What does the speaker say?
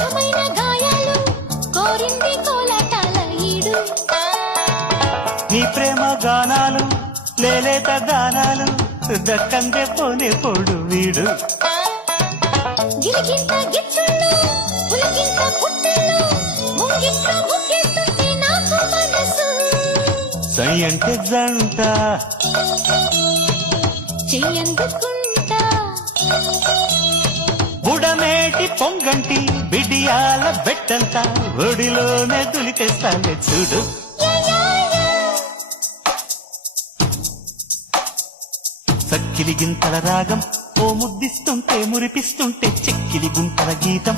సుఖమైన గాయాలు కోరింది కోలాటాల ఈడు నీ ప్రేమ గానాలు లేలేత గానాలు దక్కందే పోనే పోడు వీడు గిలిగింత గిచ్చుళ్ళు పులకింత పుట్టెళ్ళు ముంగిట్ట ముగ్గేస్తుంటే నాకు మనసు సై అంటే జంట చెయ్యందుకుంటా బుడమేటి పొంగంటి బిడియాల బెట్టంత ఒడిలోనే దులిపేస్తానే చూడు సక్కిలి గింతల రాగం ఓ ముద్దిస్తుంటే మురిపిస్తుంటే చెక్కిలి గుంటల గీతం